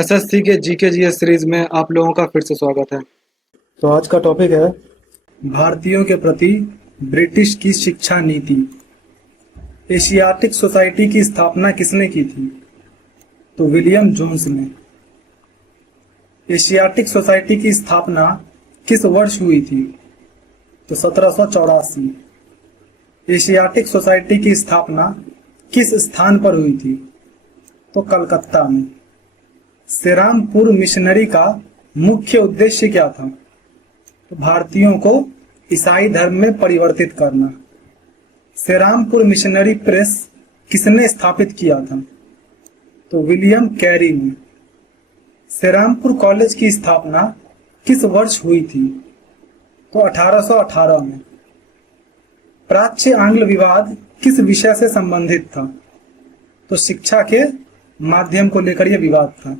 SSC के GK GS series में आप लोगों का फिर से स्वागत है। तो आज का टॉपिक है भारतीयों के प्रति ब्रिटिश की शिक्षा नीति। एशियाटिक सोसाइटी की स्थापना किसने की थी? तो विलियम जोन्स ने। एशियाटिक सोसाइटी की स्थापना किस वर्ष हुई थी? तो 1784। एशियाटिक सोसाइटी की स्थापना किस स्थान पर हुई थी? तो कलकत्ता में। सेरामपुर मिशनरी का मुख्य उद्देश्य क्या था? तो भारतीयों को ईसाई धर्म में परिवर्तित करना। सेरामपुर मिशनरी प्रेस किसने स्थापित किया था? तो विलियम कैरी ने। सेरामपुर कॉलेज की स्थापना किस वर्ष हुई थी? तो 1818 में। प्राच्य आंग्ल विवाद किस विषय से संबंधित था? तो शिक्षा के माध्यम को लेकर यह विवाद था।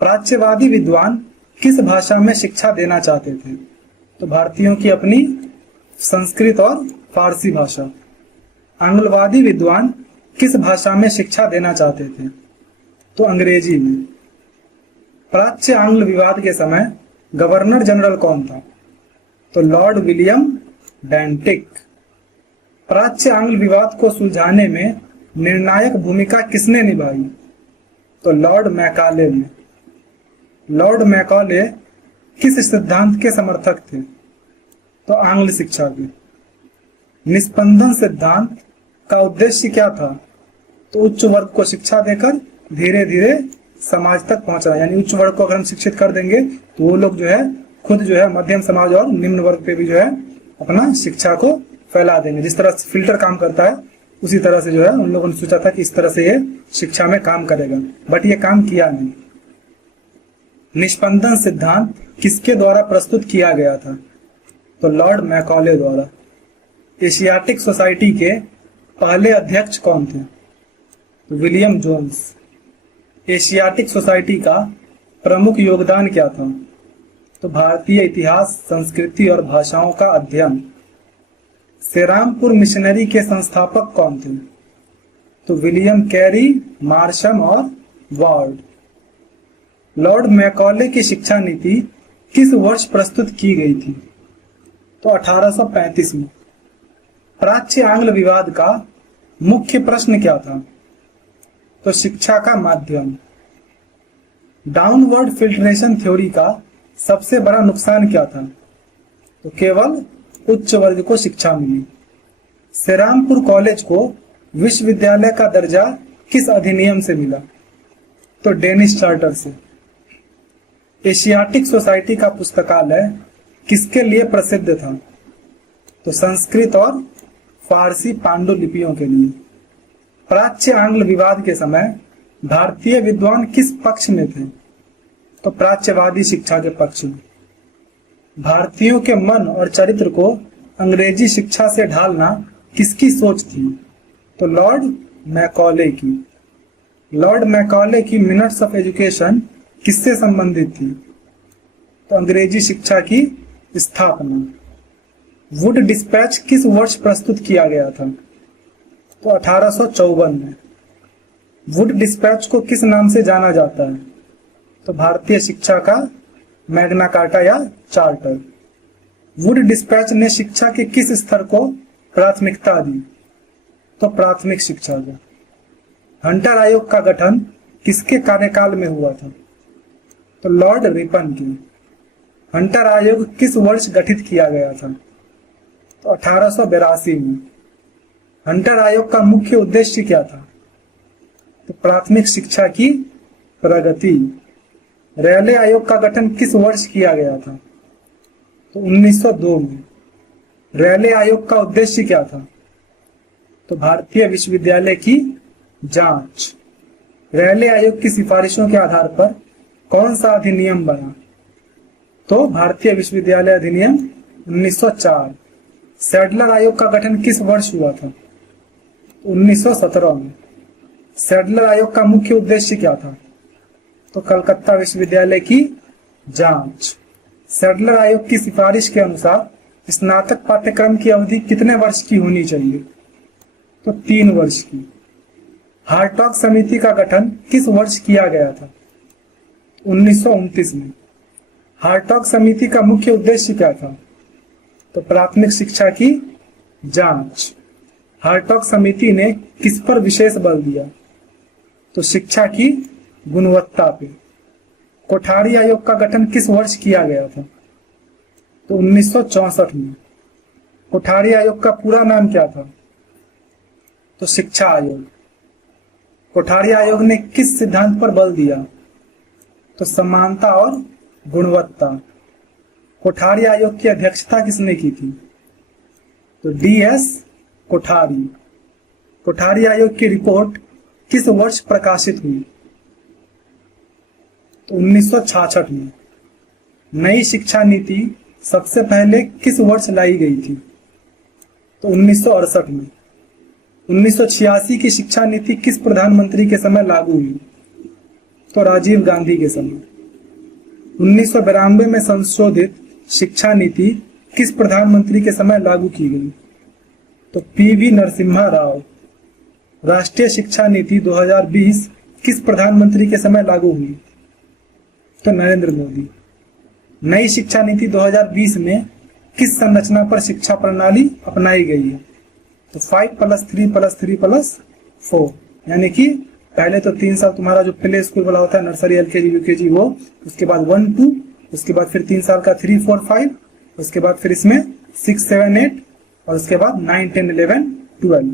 प्राच्यवादी विद्वान किस भाषा में शिक्षा देना चाहते थे? तो भारतीयों की अपनी संस्कृत और फारसी भाषा। आंग्लवादी विद्वान किस भाषा में शिक्षा देना चाहते थे? तो अंग्रेजी में। प्राच्य आंग्ल विवाद के समय गवर्नर जनरल कौन था? तो लॉर्ड विलियम बेंटिक। प्राच्य आंग्ल विवाद को सुलझाने में निर्णायक भूमिका किसने निभाई? तो लॉर्ड मैकाले ने। लॉर्ड मैकाले किस सिद्धांत के समर्थक थे? तो आंग्ल शिक्षा के। निस्पंदन सिद्धांत का उद्देश्य क्या था? तो उच्च वर्ग को शिक्षा देकर धीरे धीरे समाज तक पहुंचना, यानी उच्च वर्ग को अगर हम शिक्षित कर देंगे तो वो लोग जो है खुद जो है मध्यम समाज और निम्न वर्ग पे भी जो है अपना शिक्षा को फैला देंगे। जिस तरह फिल्टर काम करता है उसी तरह से जो है उन लोगों ने सोचा था कि इस तरह से ये शिक्षा में काम करेगा, बट ये काम किया नहीं। निष्पंदन सिद्धांत किसके द्वारा प्रस्तुत किया गया था? तो लॉर्ड मैकॉले द्वारा। एशियाटिक सोसाइटी के पहले अध्यक्ष कौन थे? तो विलियम जोन्स। एशियाटिक सोसाइटी का प्रमुख योगदान क्या था? तो भारतीय इतिहास, संस्कृति और भाषाओं का अध्ययन। सेरामपुर मिशनरी के संस्थापक कौन थे? तो विलियम कैरी, मार्शम और वार्ड। लॉर्ड मैकॉले की शिक्षा नीति किस वर्ष प्रस्तुत की गई थी? तो 1835 में। प्राच्य आंग्ल विवाद का मुख्य प्रश्न क्या था? तो शिक्षा का माध्यम। डाउनवर्ड फिल्ट्रेशन थ्योरी का सबसे बड़ा नुकसान क्या था? तो केवल उच्च वर्ग को शिक्षा मिली। सेरामपुर कॉलेज को विश्वविद्यालय का दर्जा किस अधिनियम से मिला? तो डेनिस चार्टर से। एशियाटिक सोसाइटी का पुस्तकालय किसके लिए प्रसिद्ध था? तो संस्कृत और फारसी पांडुलिपियों के लिए। प्राच्य आंग्ल विवाद के समय भारतीय विद्वान किस पक्ष में थे? तो प्राच्यवादी शिक्षा के पक्ष में। भारतीयों के मन और चरित्र को अंग्रेजी शिक्षा से ढालना किसकी सोच थी? तो लॉर्ड मैकॉले की। लॉर्ड मैकॉले की मिनट्स ऑफ एजुकेशन किससे संबंधित थी? तो अंग्रेजी शिक्षा की स्थापना। वुड डिस्पैच किस वर्ष प्रस्तुत किया गया था? तो 1854 में। वुड डिस्पैच को किस नाम से जाना जाता है? तो भारतीय शिक्षा का मैग्ना कार्टा या चार्टर। वुड डिस्पैच ने शिक्षा के किस स्तर को प्राथमिकता दी? तो प्राथमिक शिक्षा को। हंटर आयोग का गठन किसके कार्यकाल में हुआ था? तो लॉर्ड रिपन की। हंटर आयोग किस वर्ष गठित किया गया था? तो 1882 में। हंटर आयोग का मुख्य उद्देश्य क्या था? तो प्राथमिक शिक्षा की प्रगति। रेले आयोग का गठन किस वर्ष किया गया था? तो 1902 में। रेले आयोग का उद्देश्य क्या था? तो भारतीय विश्वविद्यालय की जांच। रेले आयोग की सिफारिशों के आधार पर कौन सा अधिनियम बना? तो भारतीय विश्वविद्यालय अधिनियम 1904। सैडलर आयोग का गठन किस वर्ष हुआ था? 1917 में। सैडलर आयोग का मुख्य उद्देश्य क्या था? तो कलकत्ता विश्वविद्यालय की जांच। सैडलर आयोग की सिफारिश के अनुसार स्नातक पाठ्यक्रम की अवधि कितने वर्ष की होनी चाहिए? तो 3 वर्ष की। हार्टॉग समिति का गठन किस वर्ष किया गया था? 1929 में। हार्टॉग समिति का मुख्य उद्देश्य क्या था? तो प्राथमिक शिक्षा की जांच। हार्टॉग समिति ने किस पर विशेष बल दिया? तो शिक्षा की गुणवत्ता पे। कोठारी आयोग का गठन किस वर्ष किया गया था? तो 1964 में। कोठारी आयोग का पूरा नाम क्या था? तो शिक्षा आयोग। कोठारी आयोग ने किस सिद्धांत पर बल दिया? तो समानता और गुणवत्ता। कोठारी आयोग की अध्यक्षता किसने की थी? तो DS कोठारी। कोठारी आयोग की रिपोर्ट किस वर्ष प्रकाशित हुई? तो 1966 में। नई शिक्षा नीति सबसे पहले किस वर्ष लाई गई थी? तो 1968 में। 1986 की शिक्षा नीति किस प्रधानमंत्री के समय लागू हुई? तो राजीव गांधी के समय। 1992 में संशोधित शिक्षा नीति किस प्रधानमंत्री के समय लागू की गई? तो PV नरसिम्हा राव। राष्ट्रीय शिक्षा नीति 2020 किस प्रधानमंत्री के समय लागू हुई? तो नरेंद्र मोदी। नई शिक्षा नीति 2020 में किस संरचना पर शिक्षा प्रणाली अपनाई गई है? तो 5+3+3+4, यानी कि पहले तो 3 साल तुम्हारा जो प्ले स्कूल वाला होता है, नर्सरी, LKG, UKG, वो, उसके बाद 1 2, उसके बाद फिर 3 साल का 3 4 5, उसके बाद फिर इसमें 6 7 8, और उसके बाद 9 10 11 12।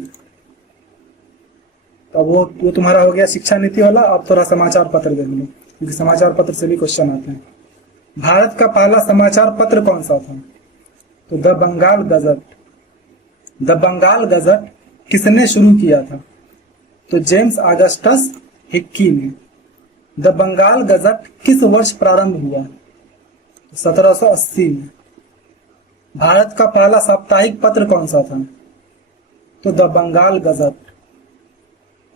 तो वो तुम्हारा हो गया शिक्षा नीति वाला। अब थोड़ा समाचार पत्र देख लो, क्योंकि समाचार पत्र से भी क्वेश्चन आते हैं। भारत का पहला समाचार पत्र कौन सा था? तो the Bengal Gazette. The Bengal Gazette किसने शुरू किया था? तो जेम्स ऑगस्टस हिक्की ने। द बंगाल गजट किस वर्ष प्रारंभ हुआ? तो 1780 में। भारत का पहला साप्ताहिक पत्र कौन सा था? तो द बंगाल गजट।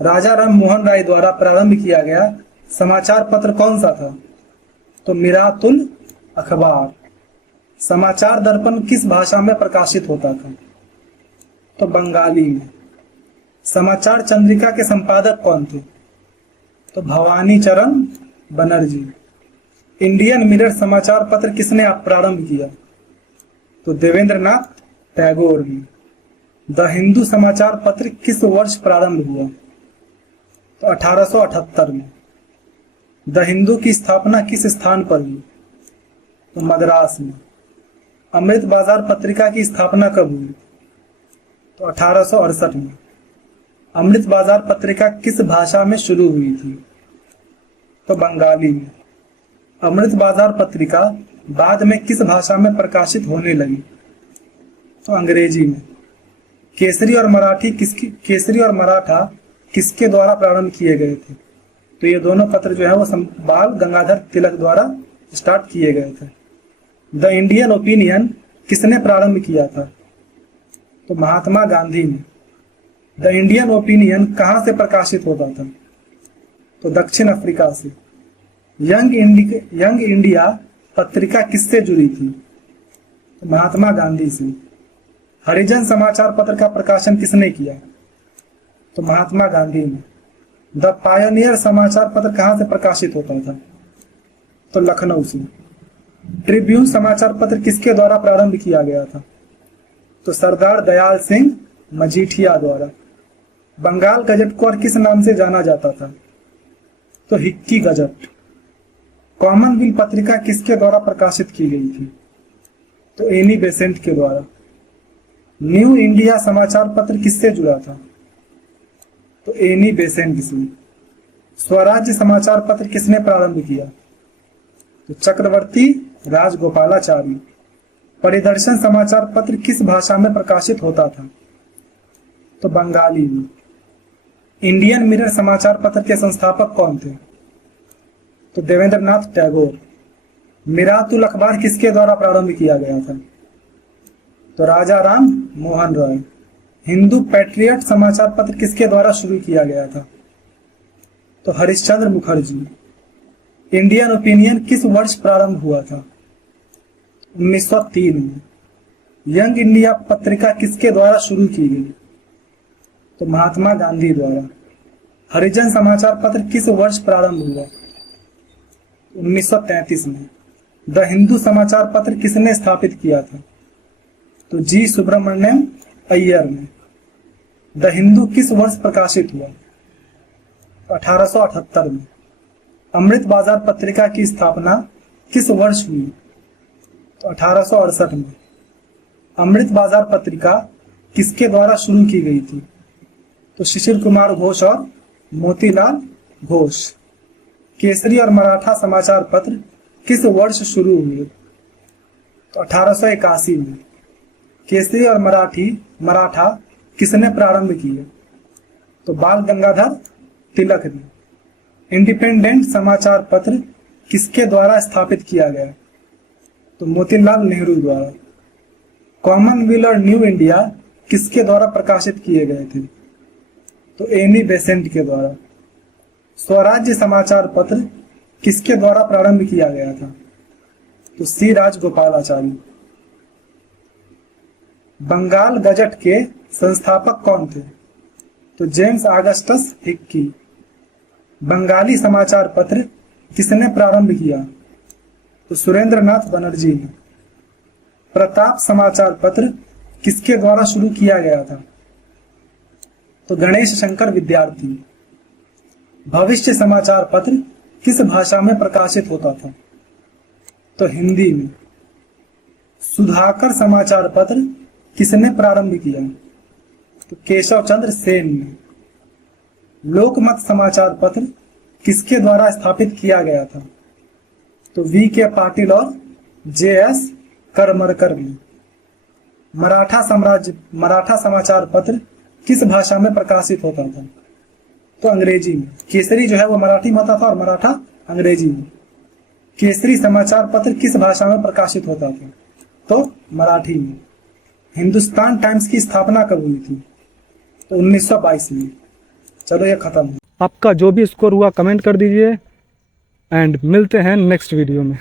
राजा राम मोहन राय द्वारा प्रारंभ किया गया समाचार पत्र कौन सा था? तो मिरातुल अखबार। समाचार दर्पण किस भाषा में प्रकाशित होता था? तो बंगाली में। समाचार चंद्रिका के संपादक कौन थे? तो भवानी चरण बनर्जी। इंडियन मिरर समाचार पत्र किसने प्रारंभ किया? तो देवेंद्रनाथ टैगोर ने। द हिंदू समाचार पत्र किस वर्ष प्रारंभ हुआ? तो 1878 में। द हिंदू की स्थापना किस स्थान पर हुई? तो मद्रास में। अमृत बाजार पत्रिका की स्थापना कब हुई? तो 1868 में। अमृत बाजार पत्रिका किस भाषा में शुरू हुई थी? तो बंगाली में। अमृत बाजार पत्रिका बाद में किस भाषा में प्रकाशित होने लगी? तो अंग्रेजी में। केसरी और मराठा किसके द्वारा प्रारंभ किए गए थे? तो ये दोनों पत्र जो है वो बाल गंगाधर तिलक द्वारा स्टार्ट किए गए थे। द इंडियन ओपिनियन किसने प्रारंभ किया था? तो महात्मा गांधी ने। द इंडियन ओपिनियन कहां से प्रकाशित होता था? तो दक्षिण अफ्रीका से। यंग इंडिया पत्रिका किससे जुड़ी थी? तो महात्मा गांधी से। हरिजन समाचार पत्र का प्रकाशन किसने किया? तो महात्मा गांधी ने। द पायोनियर समाचार पत्र कहां से प्रकाशित होता था? तो लखनऊ से। ट्रिब्यून समाचार पत्र किसके द्वारा प्रारंभ किया गया था? तो सरदार दयाल सिंह मजीठिया द्वारा। बंगाल गजट को और किस नाम से जाना जाता था? तो हिक्की गजट। कॉमनवेल्थ पत्रिका किसके द्वारा प्रकाशित की गई थी? तो एनी बेसेंट के द्वारा। न्यू इंडिया समाचार पत्र किससे जुड़ा था? तो एनी बेसेंट से। स्वराज्य समाचार पत्र किसने प्रारंभ किया? तो चक्रवर्ती राजगोपालाचारी। परिदर्शन समाचार पत्र किस भाषा में प्रकाशित होता था? तो बंगाली में। इंडियन मिरर समाचार पत्र के संस्थापक कौन थे? तो देवेंद्रनाथ टैगोर। मिरातुल अखबार किसके द्वारा प्रारंभ किया गया था? तो राजा राम मोहन राय। हिंदू पैट्रियट समाचार पत्र किसके द्वारा शुरू किया गया था? तो हरिश्चंद्र मुखर्जी। इंडियन ओपिनियन किस वर्ष प्रारंभ हुआ था? 1903 में। यंग इंडिया पत्रिका किसके द्वारा शुरू की गई? तो महात्मा गांधी द्वारा। हरिजन समाचार पत्र किस वर्ष प्रारंभ हुआ? 1933 में। द हिंदू समाचार पत्र किसने स्थापित किया था? तो जी सुब्रमण्यम अय्यर ने। द हिंदू किस वर्ष प्रकाशित हुआ? 1878 में। अमृत बाजार पत्रिका की स्थापना किस वर्ष हुई? तो 1868 में। अमृत बाजार पत्रिका किसके द्वारा शुरू की गई थी? तो शिशिर कुमार घोष और मोतीलाल घोष। केसरी और मराठा समाचार पत्र किस वर्ष शुरू हुए? तो 1881 में। केसरी और मराठा किसने प्रारंभ किए? तो बाल गंगाधर तिलक ने। इंडिपेंडेंट समाचार पत्र किसके द्वारा स्थापित किया गया? तो मोतीलाल नेहरू द्वारा। कॉमनवेल्थ और न्यू इंडिया किसके द्वारा प्रकाशित किए गए थे? तो एनी बेसेंट के द्वारा। स्वराज्य समाचार पत्र किसके द्वारा प्रारंभ किया गया था? तो सी राजगोपालाचारी। बंगाल गजट के संस्थापक कौन थे? तो जेम्स ऑगस्टस हिक्की। बंगाली समाचार पत्र किसने प्रारंभ किया? तो सुरेंद्रनाथ बनर्जी ने। प्रताप समाचार पत्र किसके द्वारा शुरू किया गया था? तो गणेश शंकर विद्यार्थी। भविष्य समाचार पत्र किस भाषा में प्रकाशित होता था? तो हिंदी में। सुधाकर समाचार पत्र किसने प्रारंभ किया? तो केशव चंद्र सेन ने। लोकमत समाचार पत्र किसके द्वारा स्थापित किया गया था? तो वी के पाटिल और जे एस करमरकर ने। मराठा समाचार पत्र किस भाषा में प्रकाशित होता था? तो अंग्रेजी में। केसरी जो है वो मराठी में होता था और मराठा अंग्रेजी में। केसरी समाचार पत्र किस भाषा में प्रकाशित होता था? तो मराठी में। हिंदुस्तान टाइम्स की स्थापना कब हुई थी? तो 1922 में। चलो ये खत्म। आपका जो भी स्कोर हुआ कमेंट कर दीजिए एंड मिलते हैं नेक्स्ट वीडियो में।